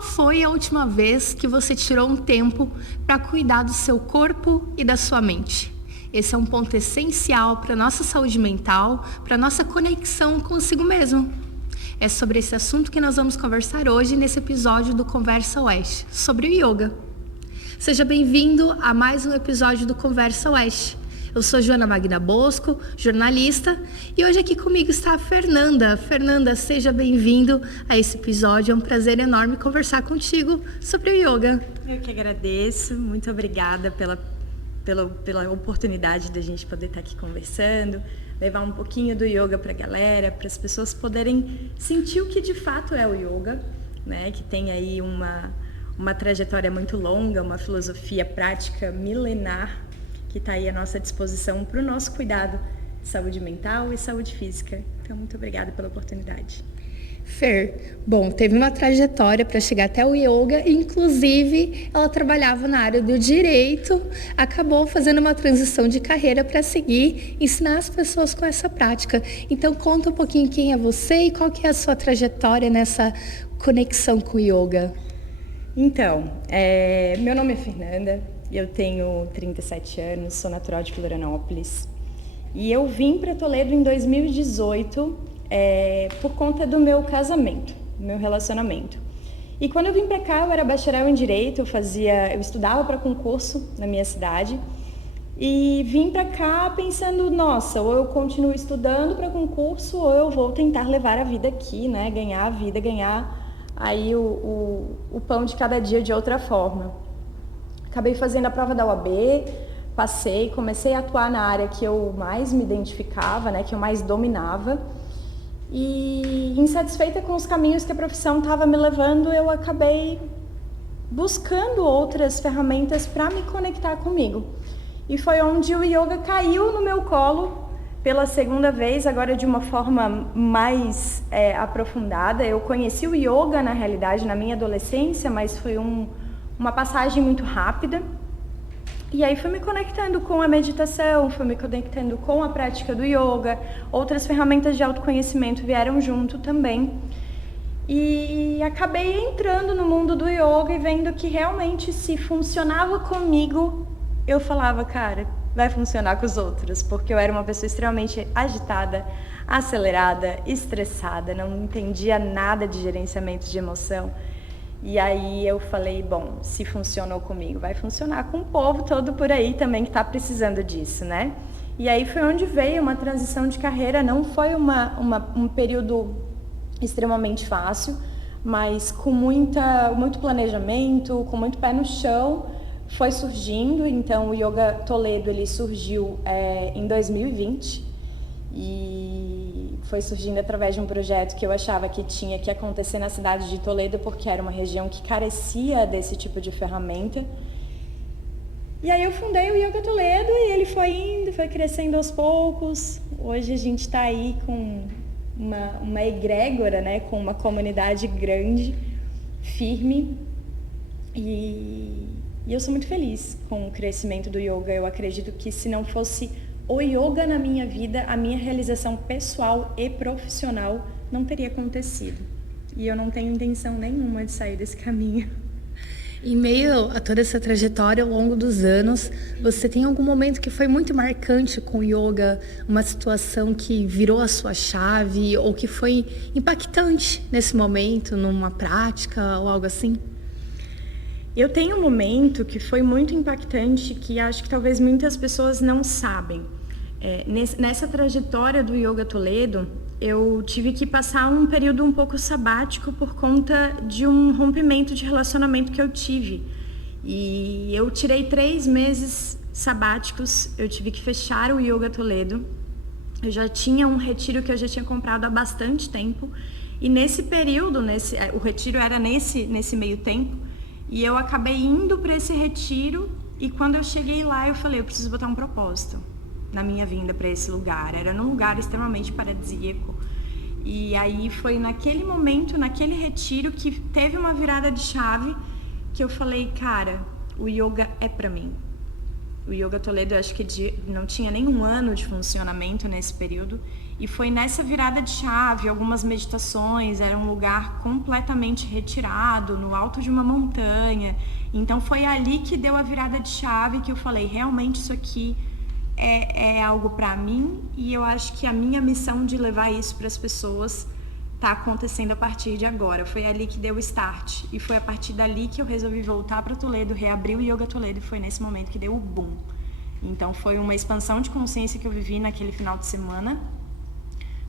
Qual foi a última vez que você tirou um tempo para cuidar do seu corpo e da sua mente? Esse é um ponto essencial para a nossa saúde mental, para a nossa conexão consigo mesmo. É sobre esse assunto que nós vamos conversar hoje nesse episódio do Conversa Oeste, sobre o yoga. Seja bem-vindo a mais um episódio do Conversa Oeste. Eu sou Joana Magna Bosco, jornalista, e hoje aqui comigo está a Fernanda. Fernanda, seja bem-vindo a esse episódio. É um prazer enorme conversar contigo sobre o yoga. Eu que agradeço, muito obrigada pela oportunidade da gente poder estar aqui conversando, levar um pouquinho do yoga para a galera, para as pessoas poderem sentir o que de fato é o yoga, né? Que tem aí uma trajetória muito longa, uma filosofia prática milenar, que está aí à nossa disposição para o nosso cuidado de saúde mental e saúde física. Então, muito obrigada pela oportunidade. Fer, bom, teve uma trajetória para chegar até o yoga, inclusive ela trabalhava na área do direito, acabou fazendo uma transição de carreira para seguir, ensinar as pessoas com essa prática. Então, conta um pouquinho quem é você e qual que é a sua trajetória nessa conexão com o yoga. Então, meu nome é Fernanda. Eu tenho 37 anos, sou natural de Florianópolis e eu vim para Toledo em 2018 por conta do meu casamento, do meu relacionamento. E quando eu vim para cá, eu era bacharel em Direito, eu estudava para concurso na minha cidade e vim para cá pensando, nossa, ou eu continuo estudando para concurso ou eu vou tentar levar a vida aqui, né? Ganhar a vida, ganhar aí o pão de cada dia de outra forma. Acabei fazendo a prova da OAB, passei, comecei a atuar na área que eu mais me identificava, né, que eu mais dominava. E insatisfeita com os caminhos que a profissão estava me levando, eu acabei buscando outras ferramentas para me conectar comigo. E foi onde o yoga caiu no meu colo pela segunda vez, agora de uma forma mais aprofundada. Eu conheci o yoga, na realidade, na minha adolescência, mas foi uma passagem muito rápida, e aí fui me conectando com a meditação, fui me conectando com a prática do yoga, outras ferramentas de autoconhecimento vieram junto também, e acabei entrando no mundo do yoga e vendo que realmente se funcionava comigo, eu falava, cara, vai funcionar com os outros, porque eu era uma pessoa extremamente agitada, acelerada, estressada, não entendia nada de gerenciamento de emoção. E aí eu falei, bom, se funcionou comigo, vai funcionar com o povo todo por aí também que está precisando disso, né? E aí foi onde veio uma transição de carreira, não foi um período extremamente fácil, mas com muito planejamento, com muito pé no chão, foi surgindo. Então o Yoga Toledo ele surgiu em 2020 e foi surgindo através de um projeto que eu achava que tinha que acontecer na cidade de Toledo, porque era uma região que carecia desse tipo de ferramenta. E aí eu fundei o Yoga Toledo e ele foi indo, foi crescendo aos poucos. Hoje a gente está aí com uma egrégora, né, com uma comunidade grande, firme, e eu sou muito feliz com o crescimento do yoga. Eu acredito que se não fosse o yoga na minha vida, a minha realização pessoal e profissional não teria acontecido. E eu não tenho intenção nenhuma de sair desse caminho. Em meio a toda essa trajetória ao longo dos anos, você tem algum momento que foi muito marcante com o yoga? Uma situação que virou a sua chave ou que foi impactante nesse momento, numa prática ou algo assim? Eu tenho um momento que foi muito impactante, que acho que talvez muitas pessoas não sabem. Nessa trajetória do Yoga Toledo, eu tive que passar um período um pouco sabático por conta de um rompimento de relacionamento que eu tive. E eu tirei 3 meses sabáticos, eu tive que fechar o Yoga Toledo. Eu já tinha um retiro que eu já tinha comprado há bastante tempo. E nesse período, o retiro era nesse meio tempo, e eu acabei indo para esse retiro, e quando eu cheguei lá, eu falei, eu preciso botar um propósito na minha vinda para esse lugar. Era num lugar extremamente paradisíaco. E aí foi naquele momento, naquele retiro, que teve uma virada de chave, que eu falei, cara, o yoga é para mim. O Yoga Toledo, eu acho que não tinha nem um ano de funcionamento nesse período. E foi nessa virada de chave, algumas meditações, era um lugar completamente retirado, no alto de uma montanha. Então foi ali que deu a virada de chave, que eu falei, realmente isso aqui é algo para mim, e eu acho que a minha missão de levar isso para as pessoas está acontecendo a partir de agora. Foi ali que deu o start, e foi a partir dali que eu resolvi voltar para Toledo, reabrir o Yoga Toledo, e foi nesse momento que deu o boom. Então foi uma expansão de consciência que eu vivi naquele final de semana,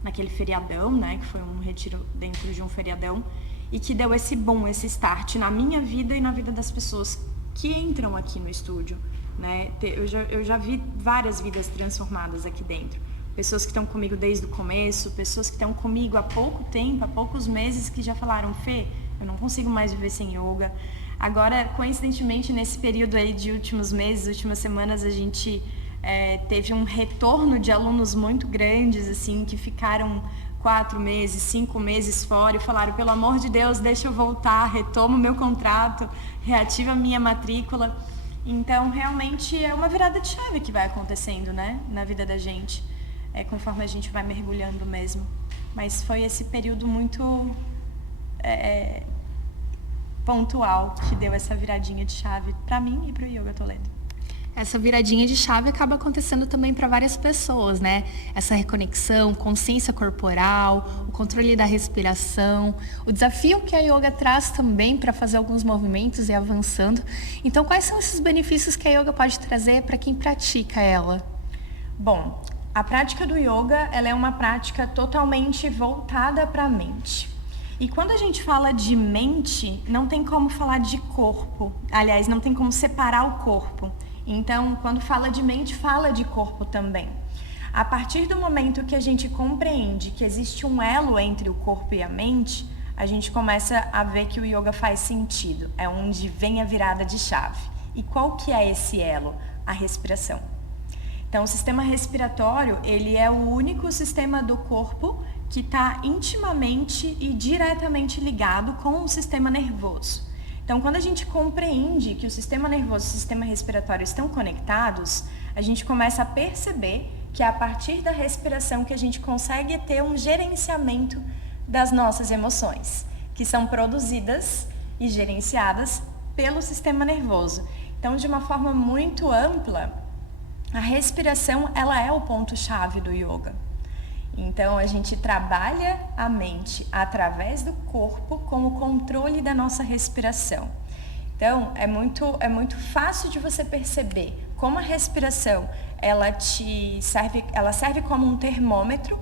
naquele feriadão, né, que foi um retiro dentro de um feriadão, e que deu esse boom, esse start na minha vida e na vida das pessoas que entram aqui no estúdio, né? Eu já vi várias vidas transformadas aqui dentro. Pessoas que estão comigo desde o começo, pessoas que estão comigo há pouco tempo, há poucos meses, que já falaram, Fê, eu não consigo mais viver sem yoga. Agora, coincidentemente, nesse período aí de últimos meses, últimas semanas, a gente teve um retorno de alunos muito grandes, assim, que ficaram 4 meses, 5 meses fora e falaram, pelo amor de Deus, deixa eu voltar, retomo meu contrato, reativa a minha matrícula. Então, realmente, é uma virada de chave que vai acontecendo, né, na vida da gente, conforme a gente vai mergulhando mesmo. Mas foi esse período muito pontual que deu essa viradinha de chave para mim e para o Yoga Toledo. Essa viradinha de chave acaba acontecendo também para várias pessoas, né? Essa reconexão, consciência corporal, o controle da respiração, o desafio que a yoga traz também para fazer alguns movimentos e avançando. Então, quais são esses benefícios que a yoga pode trazer para quem pratica ela? Bom, a prática do yoga, ela é uma prática totalmente voltada para a mente. E quando a gente fala de mente, não tem como falar de corpo. Aliás, não tem como separar o corpo. Então, quando fala de mente, fala de corpo também. A partir do momento que a gente compreende que existe um elo entre o corpo e a mente, a gente começa a ver que o yoga faz sentido. É onde vem a virada de chave. E qual que é esse elo? A respiração. Então, o sistema respiratório, ele é o único sistema do corpo que está intimamente e diretamente ligado com o sistema nervoso. Então, quando a gente compreende que o sistema nervoso e o sistema respiratório estão conectados, a gente começa a perceber que é a partir da respiração que a gente consegue ter um gerenciamento das nossas emoções, que são produzidas e gerenciadas pelo sistema nervoso. Então, de uma forma muito ampla, a respiração, ela é o ponto-chave do yoga. Então, a gente trabalha a mente através do corpo com o controle da nossa respiração. Então, é muito fácil de você perceber como a respiração, ela serve como um termômetro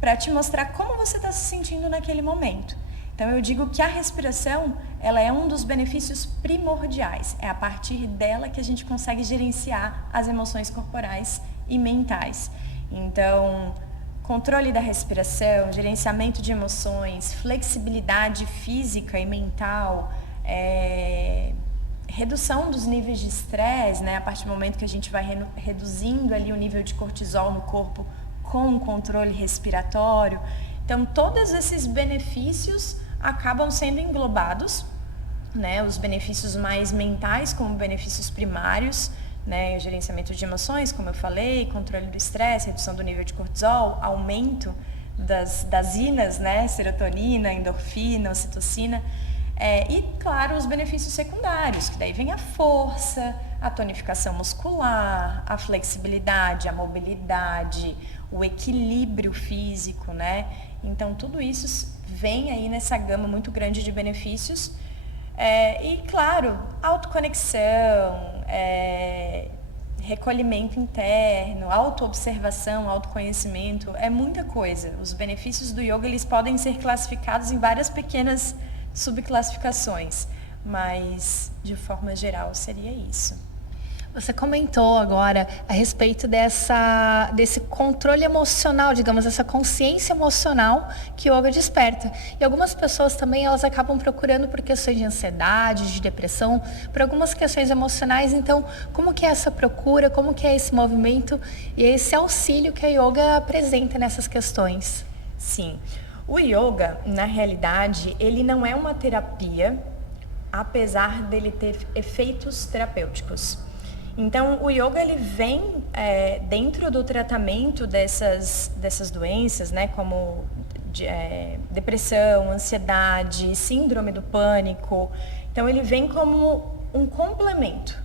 para te mostrar como você está se sentindo naquele momento. Então, eu digo que a respiração, ela é um dos benefícios primordiais. É a partir dela que a gente consegue gerenciar as emoções corporais e mentais. Então, controle da respiração, gerenciamento de emoções, flexibilidade física e mental, redução dos níveis de estresse, né? A partir do momento que a gente vai reduzindo ali o nível de cortisol no corpo com o controle respiratório. Então, todos esses benefícios acabam sendo englobados, né? Os benefícios mais mentais como benefícios primários, né, o gerenciamento de emoções, como eu falei, controle do estresse, redução do nível de cortisol, aumento das inas, né, serotonina, endorfina, ocitocina, e, claro, os benefícios secundários, que daí vem a força, a tonificação muscular, a flexibilidade, a mobilidade, o equilíbrio físico, né? Então, tudo isso vem aí nessa gama muito grande de benefícios. E, claro, autoconexão, recolhimento interno, autoobservação, autoconhecimento, é muita coisa. Os benefícios do yoga, eles podem ser classificados em várias pequenas subclassificações, mas, de forma geral, seria isso. Você comentou agora a respeito desse controle emocional, digamos, essa consciência emocional que o yoga desperta. E algumas pessoas também, elas acabam procurando por questões de ansiedade, de depressão, por algumas questões emocionais. Então, como que é essa procura, como que é esse movimento e esse auxílio que a yoga apresenta nessas questões? Sim. O yoga, na realidade, ele não é uma terapia, apesar dele ter efeitos terapêuticos. Então, o yoga ele vem dentro do tratamento dessas doenças, né, como depressão, ansiedade, síndrome do pânico. Então, ele vem como um complemento.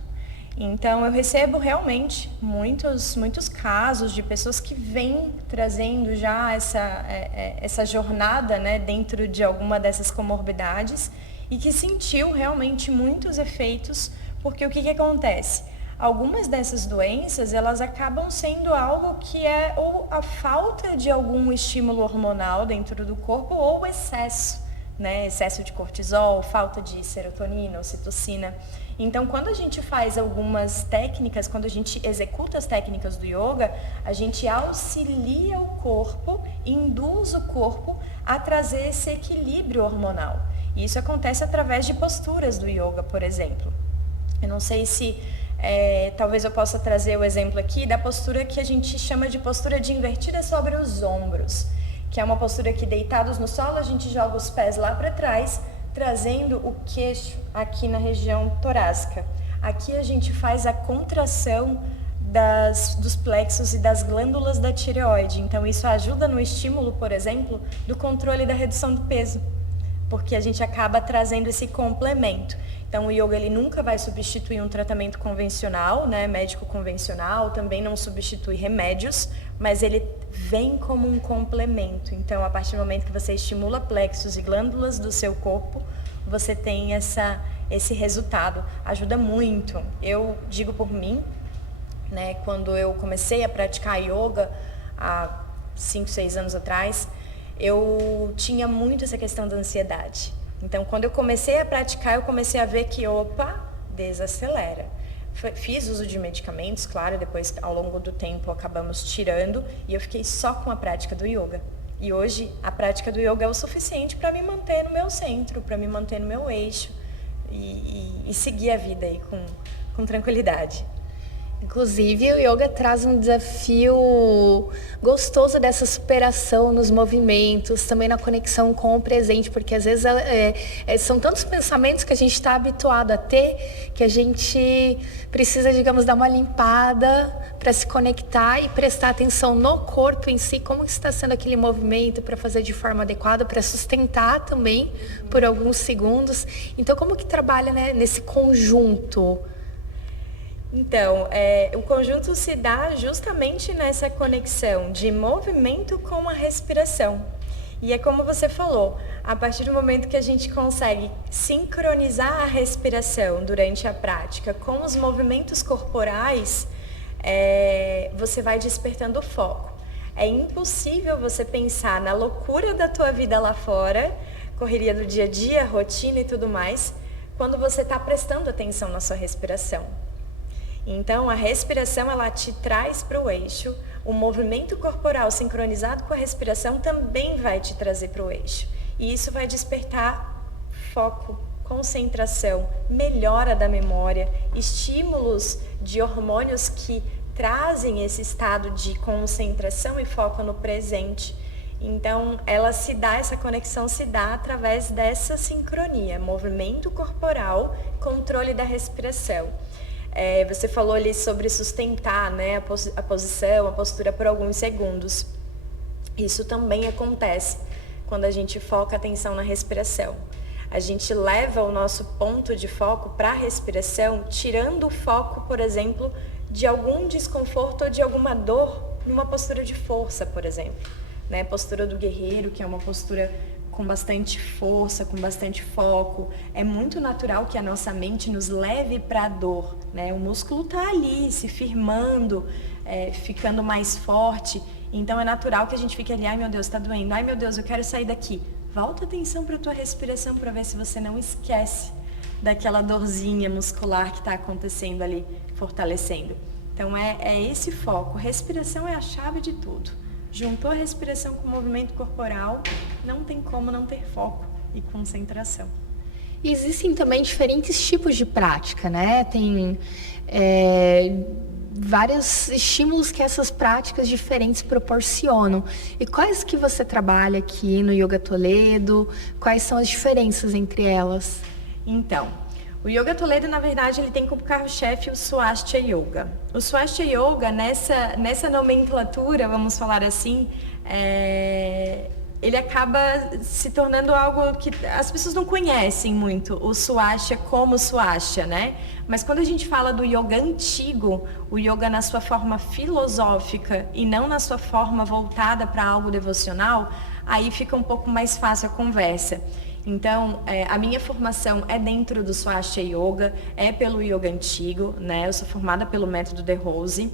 Então, eu recebo realmente muitos casos de pessoas que vêm trazendo já essa jornada, né, dentro de alguma dessas comorbidades e que sentiu realmente muitos efeitos, porque o que acontece? Algumas dessas doenças, elas acabam sendo algo que é ou a falta de algum estímulo hormonal dentro do corpo ou o excesso, né? Excesso de cortisol, falta de serotonina, ocitocina. Então, quando a gente faz algumas técnicas, quando a gente executa as técnicas do yoga, a gente auxilia o corpo, induz o corpo a trazer esse equilíbrio hormonal. E isso acontece através de posturas do yoga, por exemplo. Eu não sei se talvez eu possa trazer o exemplo aqui da postura que a gente chama de postura de invertida sobre os ombros, que é uma postura que deitados no solo a gente joga os pés lá para trás, trazendo o queixo aqui na região torácica. Aqui a gente faz a contração dos plexos e das glândulas da tireoide. Então isso ajuda no estímulo, por exemplo, do controle da redução do peso, porque a gente acaba trazendo esse complemento. Então, o yoga ele nunca vai substituir um tratamento convencional, né, médico convencional, também não substitui remédios, mas ele vem como um complemento. Então, a partir do momento que você estimula plexos e glândulas do seu corpo, você tem esse resultado. Ajuda muito. Eu digo por mim, né, quando eu comecei a praticar yoga há 5, 6 anos atrás, eu tinha muito essa questão da ansiedade. Então, quando eu comecei a praticar, eu comecei a ver que, desacelera. Fiz uso de medicamentos, claro, depois, ao longo do tempo, acabamos tirando, e eu fiquei só com a prática do yoga. E hoje, a prática do yoga é o suficiente para me manter no meu centro, para me manter no meu eixo e seguir a vida aí com tranquilidade. Inclusive, o yoga traz um desafio gostoso dessa superação nos movimentos, também na conexão com o presente, porque às vezes são tantos pensamentos que a gente está habituado a ter, que a gente precisa, digamos, dar uma limpada para se conectar e prestar atenção no corpo em si, como está sendo aquele movimento para fazer de forma adequada, para sustentar também por alguns segundos. Então, como que trabalha, né, nesse conjunto? Então, o conjunto se dá justamente nessa conexão de movimento com a respiração. E é como você falou, a partir do momento que a gente consegue sincronizar a respiração durante a prática com os movimentos corporais, você vai despertando o foco. É impossível você pensar na loucura da tua vida lá fora, correria do dia a dia, rotina e tudo mais, quando você está prestando atenção na sua respiração. Então, a respiração, ela te traz para o eixo. O movimento corporal sincronizado com a respiração também vai te trazer para o eixo. E isso vai despertar foco, concentração, melhora da memória, estímulos de hormônios que trazem esse estado de concentração e foco no presente. Então, essa conexão se dá através dessa sincronia, movimento corporal, controle da respiração. Você falou ali sobre sustentar, né, a posição, a postura por alguns segundos. Isso também acontece quando a gente foca a atenção na respiração. A gente leva o nosso ponto de foco para a respiração, tirando o foco, por exemplo, de algum desconforto ou de alguma dor numa postura de força, por exemplo. Né? Postura do guerreiro, que é uma postura com bastante força, com bastante foco. É muito natural que a nossa mente nos leve para a dor, né? O músculo está ali, se firmando, ficando mais forte. Então é natural que a gente fique ali, ai meu Deus, está doendo, ai meu Deus, eu quero sair daqui. Volta atenção para a tua respiração para ver se você não esquece daquela dorzinha muscular que está acontecendo ali, fortalecendo. Então é esse foco. Respiração é a chave de tudo. Juntou a respiração com o movimento corporal, não tem como não ter foco e concentração. E existem também diferentes tipos de prática, né? Tem vários estímulos que essas práticas diferentes proporcionam. E quais que você trabalha aqui no Yoga Toledo? Quais são as diferenças entre elas? Então, o O Yoga Toledo, na verdade, ele tem como carro-chefe o Swastika Yoga. O Swastika Yoga, nessa nomenclatura, vamos falar assim, ele acaba se tornando algo que as pessoas não conhecem muito, o Swastika como Swastika, né? Mas quando a gente fala do yoga antigo, o yoga na sua forma filosófica e não na sua forma voltada para algo devocional, aí fica um pouco mais fácil a conversa. Então, a minha formação é dentro do Swastika Yoga, é pelo yoga antigo, né? Eu sou formada pelo método De Rose.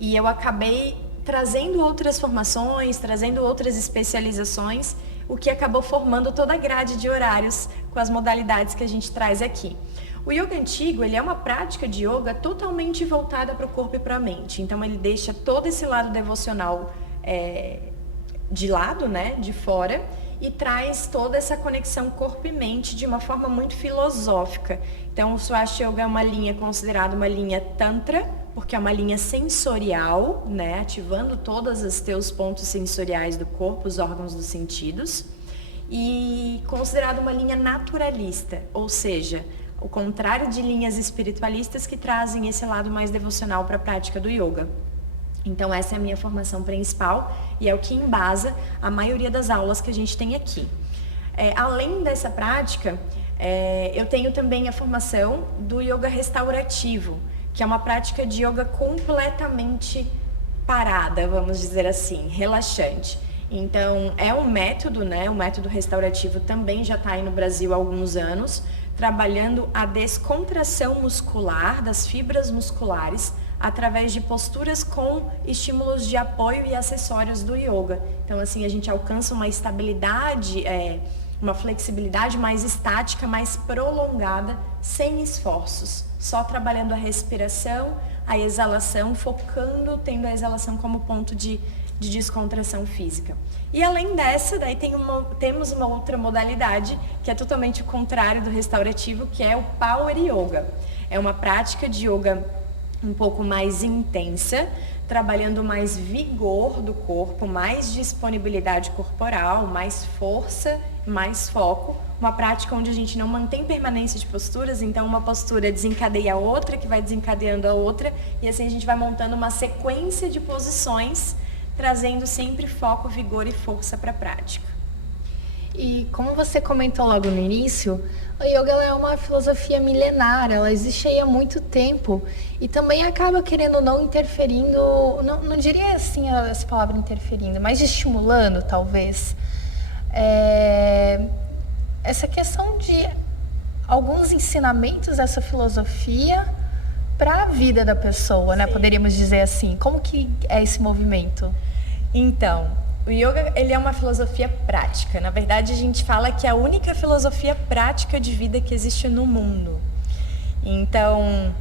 E eu acabei trazendo outras formações, trazendo outras especializações, o que acabou formando toda a grade de horários com as modalidades que a gente traz aqui. O yoga antigo, ele é uma prática de yoga totalmente voltada para o corpo e para a mente. Então, ele deixa todo esse lado devocional de lado, né, de fora, e traz toda essa conexão corpo e mente de uma forma muito filosófica. Então, o Swastika Yoga é uma linha considerada uma linha Tantra, porque é uma linha sensorial, né, ativando todos os teus pontos sensoriais do corpo, os órgãos dos sentidos, e considerada uma linha naturalista, ou seja, o contrário de linhas espiritualistas que trazem esse lado mais devocional para a prática do yoga. Então, essa é a minha formação principal e é o que embasa a maioria das aulas que a gente tem aqui. Além dessa prática, eu tenho também a formação do yoga restaurativo, que é uma prática de yoga completamente parada, vamos dizer assim, relaxante. Então, é um método, né? O método restaurativo também já está aí no Brasil há alguns anos, trabalhando a descontração muscular das fibras musculares através de posturas com estímulos de apoio e acessórios do yoga. Então, assim, a gente alcança uma estabilidade, uma flexibilidade mais estática, mais prolongada, sem esforços, só trabalhando a respiração, a exalação, tendo a exalação como ponto de descontração física. E além dessa, daí temos uma outra modalidade que é totalmente o contrário do restaurativo, que é o Power Yoga. É uma prática de yoga um pouco mais intensa, trabalhando mais vigor do corpo, mais disponibilidade corporal, mais força, mais foco. Uma prática onde a gente não mantém permanência de posturas, então uma postura desencadeia a outra, que vai desencadeando a outra, e assim a gente vai montando uma sequência de posições, trazendo sempre foco, vigor e força para a prática. E como você comentou logo no início, a yoga ela é uma filosofia milenar, ela existe aí há muito tempo e também acaba querendo ou não interferindo, não diria assim essa palavra interferindo, mas estimulando talvez, essa questão de alguns ensinamentos dessa filosofia para a vida da pessoa, né? Poderíamos dizer assim. Como que é esse movimento? Então, o yoga, ele é uma filosofia prática. Na verdade, a gente fala que é a única filosofia prática de vida que existe no mundo. Então,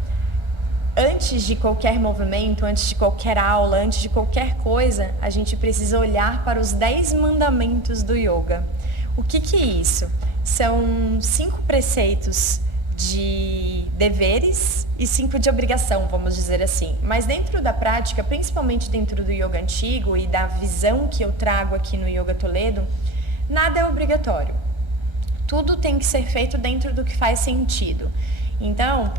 antes de qualquer movimento, antes de qualquer aula, antes de qualquer coisa, a gente precisa olhar para os 10 mandamentos do yoga. O que é isso? São 5 preceitos de deveres e 5 de obrigação, vamos dizer assim. Mas dentro da prática, principalmente dentro do yoga antigo e da visão que eu trago aqui no Yoga Toledo, nada é obrigatório. Tudo tem que ser feito dentro do que faz sentido. Então,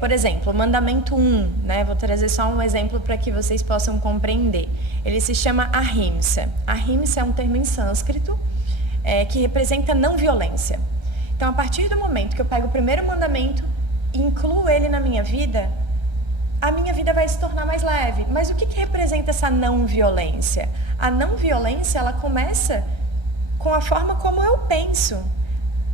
por exemplo, o mandamento 1, né? Vou trazer só um exemplo para que vocês possam compreender. Ele se chama Ahimsa. Ahimsa é um termo em sânscrito que representa não violência. Então, a partir do momento que eu pego o primeiro mandamento e incluo ele na minha vida, a minha vida vai se tornar mais leve. Mas o que representa essa não violência? A não violência, ela começa com a forma como eu penso.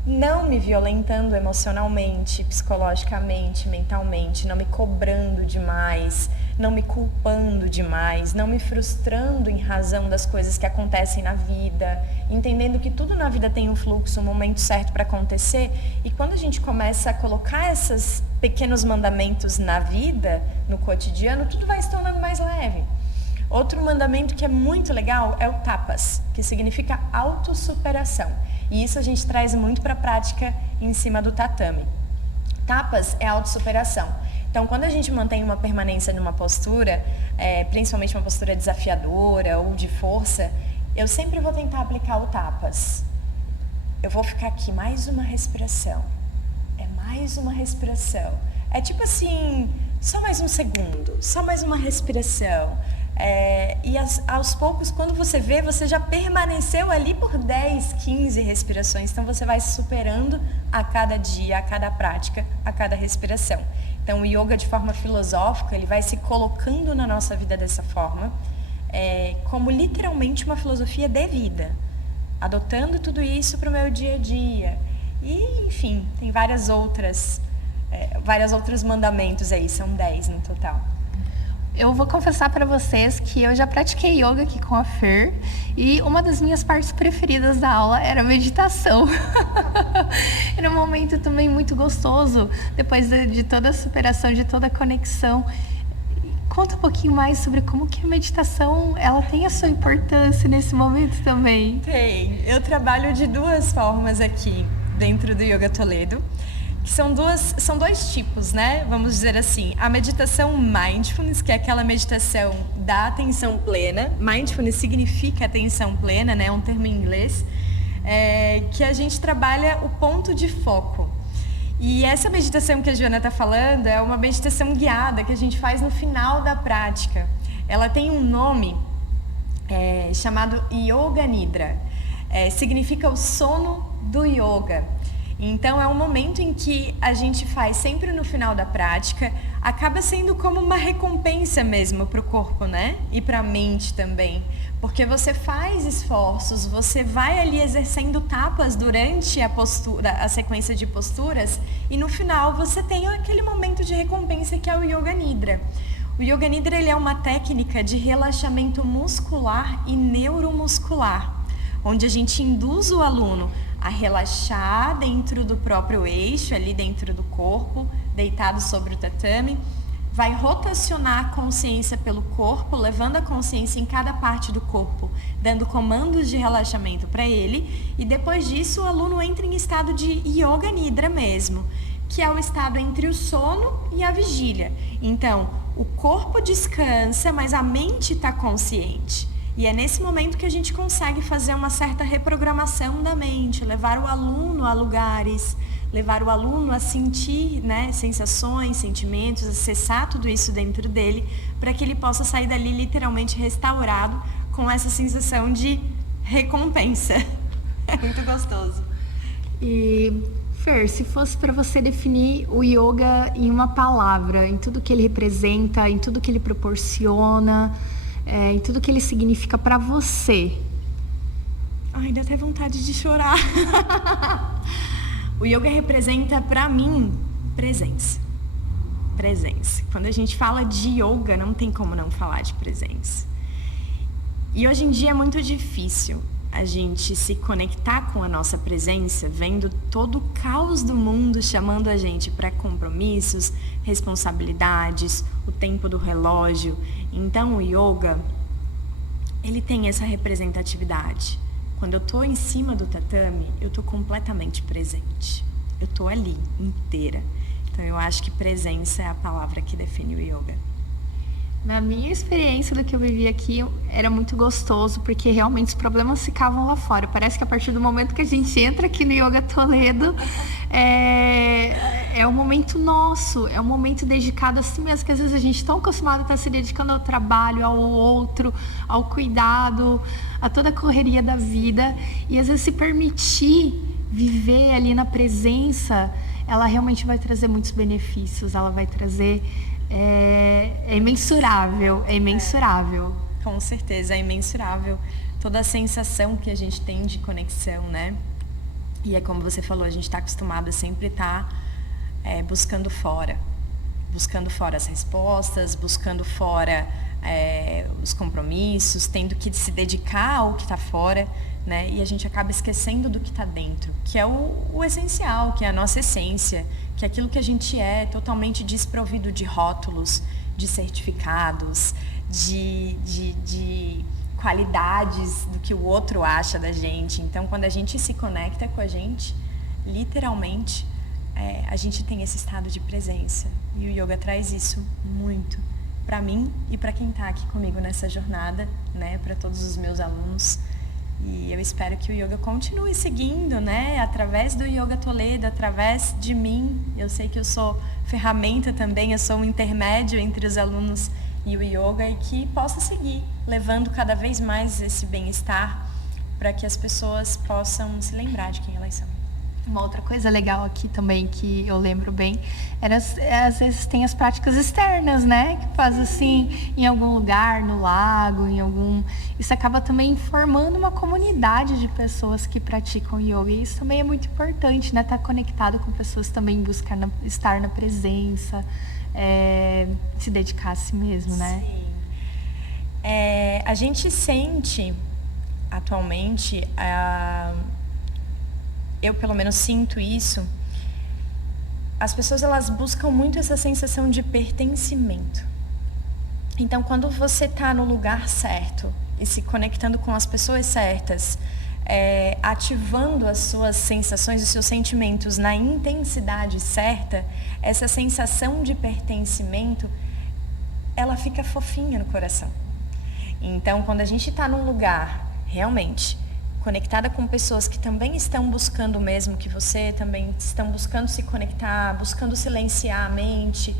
Não me violentando emocionalmente, psicologicamente, mentalmente, não me cobrando demais, não me culpando demais, não me frustrando em razão das coisas que acontecem na vida, entendendo que tudo na vida tem um fluxo, um momento certo para acontecer. E quando a gente começa a colocar esses pequenos mandamentos na vida, no cotidiano, tudo vai se tornando mais leve. Outro mandamento que é muito legal é o tapas, que significa autossuperação. E isso a gente traz muito para a prática em cima do tatame. Tapas é autossuperação. Então, quando a gente mantém uma permanência numa postura, principalmente uma postura desafiadora ou de força, eu sempre vou tentar aplicar o tapas. Eu vou ficar aqui, mais uma respiração. é mais uma respiração. É tipo assim, só mais um segundo, só mais uma respiração. E aos poucos, quando você vê, você já permaneceu ali por 10, 15 respirações. Então você vai se superando a cada dia, a cada prática, a cada respiração. Então o yoga, de forma filosófica, ele vai se colocando na nossa vida dessa forma, como literalmente uma filosofia de vida, adotando tudo isso para o meu dia a dia. E, enfim, tem vários outros mandamentos aí, são 10 no total. Eu vou confessar para vocês que eu já pratiquei yoga aqui com a Fer e uma das minhas partes preferidas da aula era a meditação. Era um momento também muito gostoso, depois de toda a superação, de toda a conexão. Conta um pouquinho mais sobre como que a meditação, ela tem a sua importância nesse momento também. Tem. Eu trabalho de duas formas aqui dentro do Yoga Toledo. São dois tipos, né? Vamos dizer assim, a meditação mindfulness, que é aquela meditação da atenção plena. Mindfulness significa atenção plena, né? É um termo em inglês, que a gente trabalha o ponto de foco. E essa meditação que a Joana está falando é uma meditação guiada que a gente faz no final da prática. Ela tem um nome chamado Yoga Nidra. Significa o sono do yoga. Então é um momento em que a gente faz sempre no final da prática, acaba sendo como uma recompensa mesmo para o corpo, né? E para a mente também. Porque você faz esforços, você vai ali exercendo tapas durante a sequência de posturas e no final você tem aquele momento de recompensa que é o Yoga Nidra. O Yoga Nidra, ele é uma técnica de relaxamento muscular e neuromuscular, onde a gente induz o aluno a relaxar dentro do próprio eixo, ali dentro do corpo, deitado sobre o tatame, vai rotacionar a consciência pelo corpo, levando a consciência em cada parte do corpo, dando comandos de relaxamento para ele, e depois disso o aluno entra em estado de Yoga Nidra mesmo, que é o estado entre o sono e a vigília. Então, o corpo descansa, mas a mente está consciente. E é nesse momento que a gente consegue fazer uma certa reprogramação da mente, levar o aluno a lugares, levar o aluno a sentir, né, sensações, sentimentos, acessar tudo isso dentro dele, para que ele possa sair dali literalmente restaurado com essa sensação de recompensa. É muito gostoso. E, Fer, se fosse para você definir o yoga em uma palavra, em tudo que ele representa, em tudo que ele proporciona, em tudo que ele significa para você. Ai, deu até vontade de chorar. O yoga representa para mim presença. Presença. Quando a gente fala de yoga, não tem como não falar de presença. E hoje em dia é muito difícil a gente se conectar com a nossa presença, vendo todo o caos do mundo chamando a gente para compromissos, responsabilidades, o tempo do relógio. Então o yoga, ele tem essa representatividade. Quando eu estou em cima do tatame, eu estou completamente presente. Eu estou ali, inteira. Então eu acho que presença é a palavra que define o yoga. Na minha experiência do que eu vivi aqui, era muito gostoso, porque realmente os problemas ficavam lá fora. Parece que a partir do momento que a gente entra aqui no Yoga Toledo, é um momento nosso, é um momento dedicado a si mesmo, que às vezes a gente é tão acostumado a estar se dedicando ao trabalho, ao outro, ao cuidado, a toda a correria da vida. E às vezes se permitir viver ali na presença, ela realmente vai trazer muitos benefícios, ela vai trazer... É imensurável, é imensurável. Com certeza, é imensurável. Toda a sensação que a gente tem de conexão, né? E é como você falou, a gente está acostumado a sempre estar buscando fora as respostas, buscando fora os compromissos, tendo que se dedicar ao que está fora, né? E a gente acaba esquecendo do que está dentro, que é o essencial, que é a nossa essência, que é aquilo que a gente é, totalmente desprovido de rótulos, de certificados, de qualidades do que o outro acha da gente. Então, quando a gente se conecta com a gente, literalmente, a gente tem esse estado de presença. E o yoga traz isso muito para mim e para quem está aqui comigo nessa jornada, né? Para todos os meus alunos. E eu espero que o yoga continue seguindo, né? Através do Yoga Toledo, através de mim. Eu sei que eu sou ferramenta também, eu sou um intermédio entre os alunos e o yoga, e que possa seguir levando cada vez mais esse bem-estar para que as pessoas possam se lembrar de quem elas são. Uma outra coisa legal aqui também que eu lembro bem era, às vezes tem as práticas externas, né? Que faz assim em algum lugar, no lago, isso acaba também formando uma comunidade de pessoas que praticam yoga. E isso também é muito importante, né? Estar conectado com pessoas também, buscar estar na presença, se dedicar a si mesmo, né? Sim. A gente sente atualmente eu pelo menos sinto isso, as pessoas elas buscam muito essa sensação de pertencimento. Então, quando você está no lugar certo e se conectando com as pessoas certas, ativando as suas sensações, os seus sentimentos na intensidade certa, essa sensação de pertencimento, ela fica fofinha no coração. Então, quando a gente está num lugar realmente conectada com pessoas que também estão buscando o mesmo que você, também estão buscando se conectar, buscando silenciar a mente,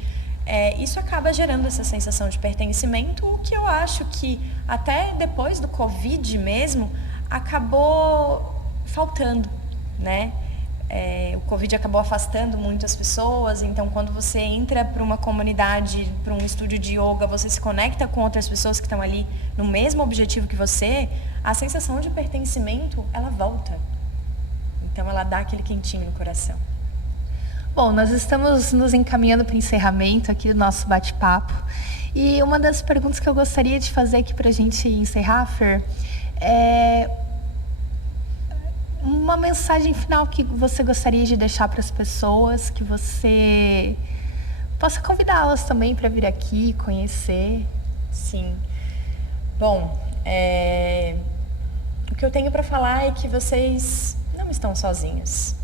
isso acaba gerando essa sensação de pertencimento, o que eu acho que até depois do Covid mesmo, acabou faltando, né? O Covid acabou afastando muito as pessoas, então quando você entra para uma comunidade, para um estúdio de yoga, você se conecta com outras pessoas que estão ali no mesmo objetivo que você, a sensação de pertencimento, ela volta. Então ela dá aquele quentinho no coração. Bom, nós estamos nos encaminhando para o encerramento aqui do nosso bate-papo. E uma das perguntas que eu gostaria de fazer aqui para a gente encerrar, Fer, é uma mensagem final que você gostaria de deixar para as pessoas, que você possa convidá-las também para vir aqui, conhecer. Sim. Bom, o que eu tenho para falar é que vocês não estão sozinhos.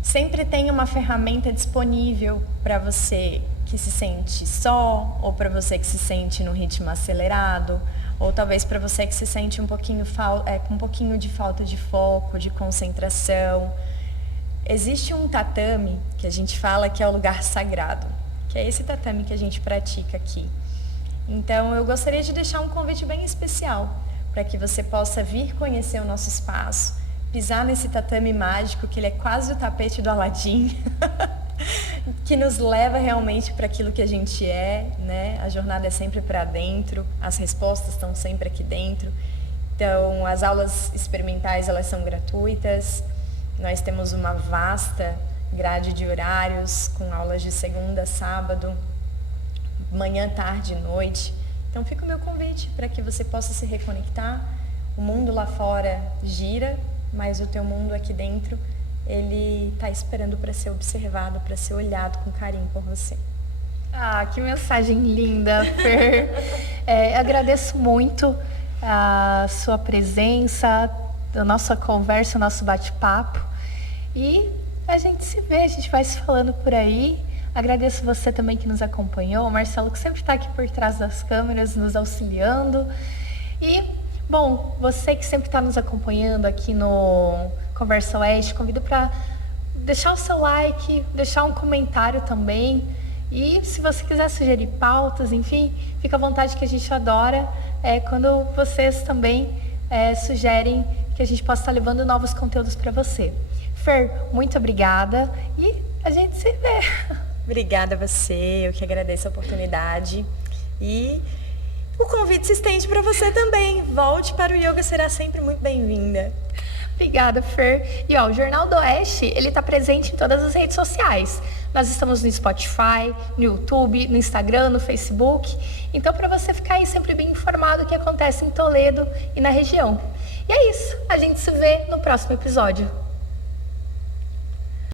Sempre tem uma ferramenta disponível para você que se sente só, ou para você que se sente no ritmo acelerado, ou talvez para você que se sente com um pouquinho de falta de foco, de concentração. Existe um tatame que a gente fala que é o lugar sagrado, que é esse tatame que a gente pratica aqui. Então eu gostaria de deixar um convite bem especial para que você possa vir conhecer o nosso espaço, pisar nesse tatame mágico, que ele é quase o tapete do Aladim, que nos leva realmente para aquilo que a gente é, né? A jornada é sempre para dentro, as respostas estão sempre aqui dentro. Então, as aulas experimentais, elas são gratuitas. Nós temos uma vasta grade de horários, com aulas de segunda a sábado, manhã, tarde e noite. Então, fica o meu convite para que você possa se reconectar. O mundo lá fora gira, mas o teu mundo aqui dentro, ele está esperando para ser observado, para ser olhado com carinho por você. Ah, que mensagem linda, Fer. Agradeço muito a sua presença, a nossa conversa, o nosso bate-papo. E a gente se vê, a gente vai se falando por aí. Agradeço você também que nos acompanhou, o Marcelo, que sempre está aqui por trás das câmeras, nos auxiliando. E, bom, você que sempre está nos acompanhando aqui no Conversa Oeste, convido para deixar o seu like, deixar um comentário também. E se você quiser sugerir pautas, enfim, fica à vontade, que a gente adora quando vocês também sugerem que a gente possa estar levando novos conteúdos para você. Fer, muito obrigada e a gente se vê. Obrigada a você, eu que agradeço a oportunidade. E o convite se estende para você também. Volte para o yoga, será sempre muito bem-vinda. Obrigada, Fer. E o Jornal do Oeste, ele está presente em todas as redes sociais. Nós estamos no Spotify, no YouTube, no Instagram, no Facebook. Então, para você ficar aí sempre bem informado do que acontece em Toledo e na região. E é isso, a gente se vê no próximo episódio.